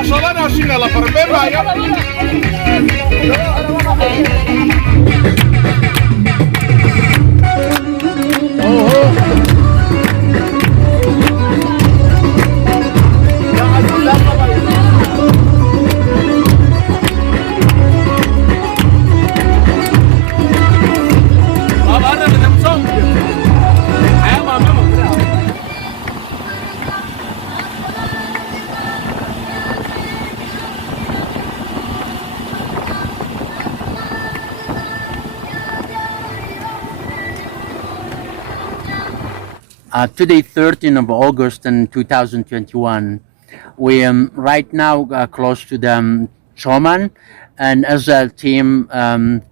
maşallah naşinle laparım ben bayım. Today, 13th of August in 2021, we right now close to the Choman, and as a team,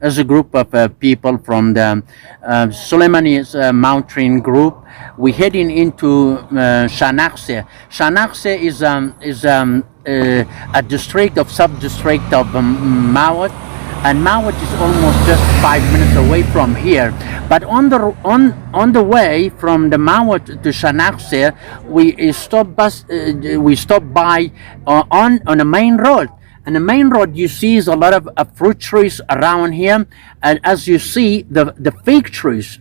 as a group of people from the Sulaymaniyah Mountaineering Group, we're heading into Shanaxse. Shanaxse is a district of sub-district of Mawat, and Mawat is almost just 5 minutes away from here. But on the way from the Mawat to Shanaxse, we stop by on a main road. And the main road you see is a lot of fruit trees around here, and as you see the fig trees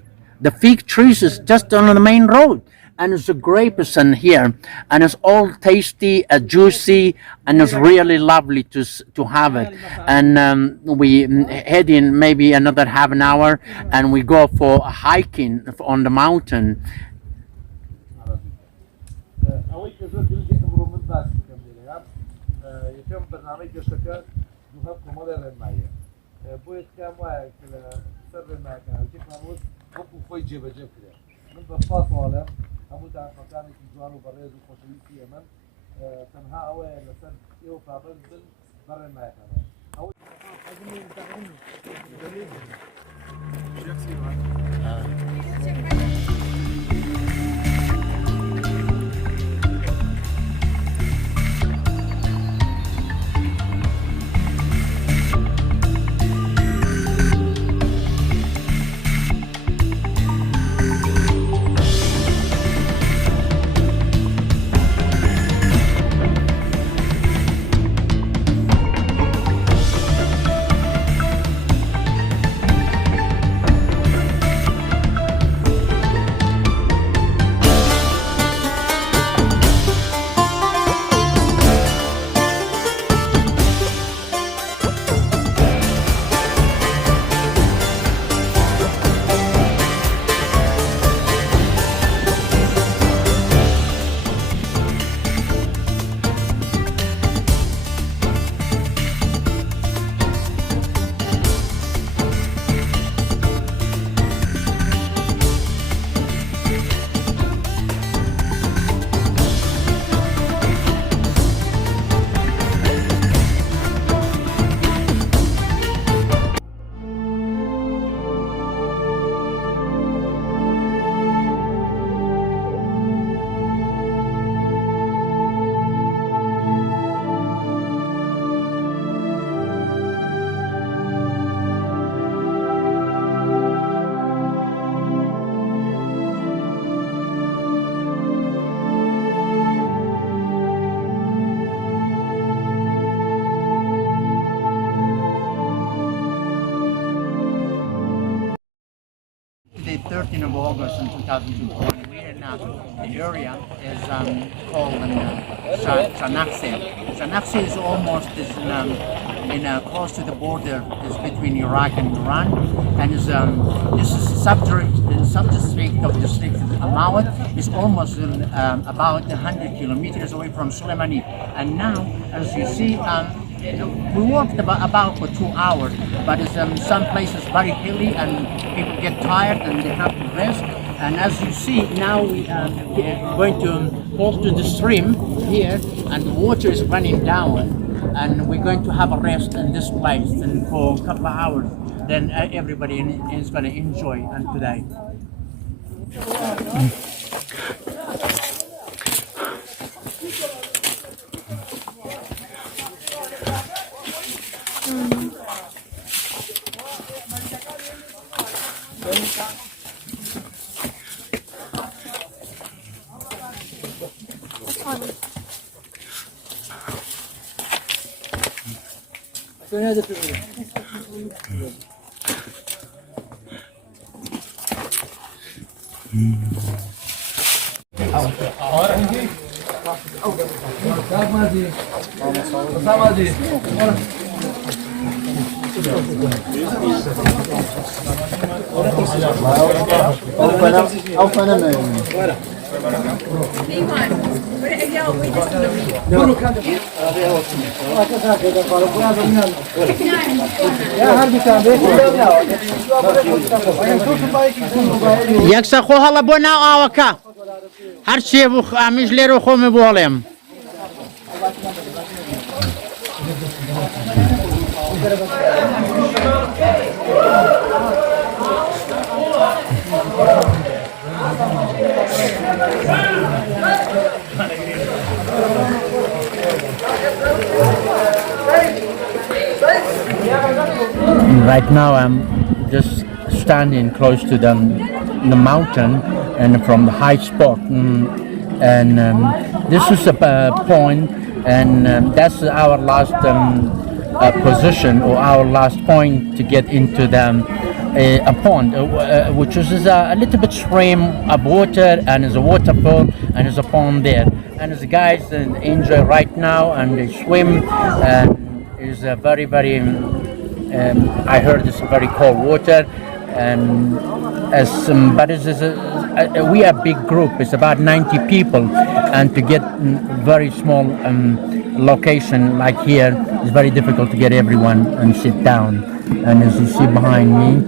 is just on the main road. And it's a grapes in here, and it's all tasty, juicy, and it's really lovely to have it. And we head in maybe another half an hour, and we go for hiking on the mountain. همون در مکانی که جوان و برای از خوشحالی من تنها اوه لسر ایو فابل بل برای مایتانه او The 13th of August in 2021, we're in an area is called Shanaxse. Shanaxse is almost close to the border, is between Iraq and Iran, and is this is sub-district of district Mawat. Is almost about 100 kilometers away from Sulaymaniyah. And now, as you see, we walked about for 2 hours, but it's some places very hilly and people get tired and they have to rest. And as you see, now we are going to walk to the stream here, and the water is running down, and we're going to have a rest in this place and for a couple of hours. Then everybody is going to enjoy today. یەکسەر خۆ هەڵە بۆ ناو ئاوەکە هەرچێ بوو ئامیش لێرە خۆمی بۆڵێم Right now I'm just standing close to the mountain and from the high spot and this is a point and that's our last position or our last point to get into a pond which is a little bit stream of water and there's a waterfall and there's a pond there and there's guys enjoy right now and they swim and it's a very I heard it's very cold water and but we are a big group. It's about 90 people, and to get very small location like here is very difficult to get everyone and sit down. And as you see behind me,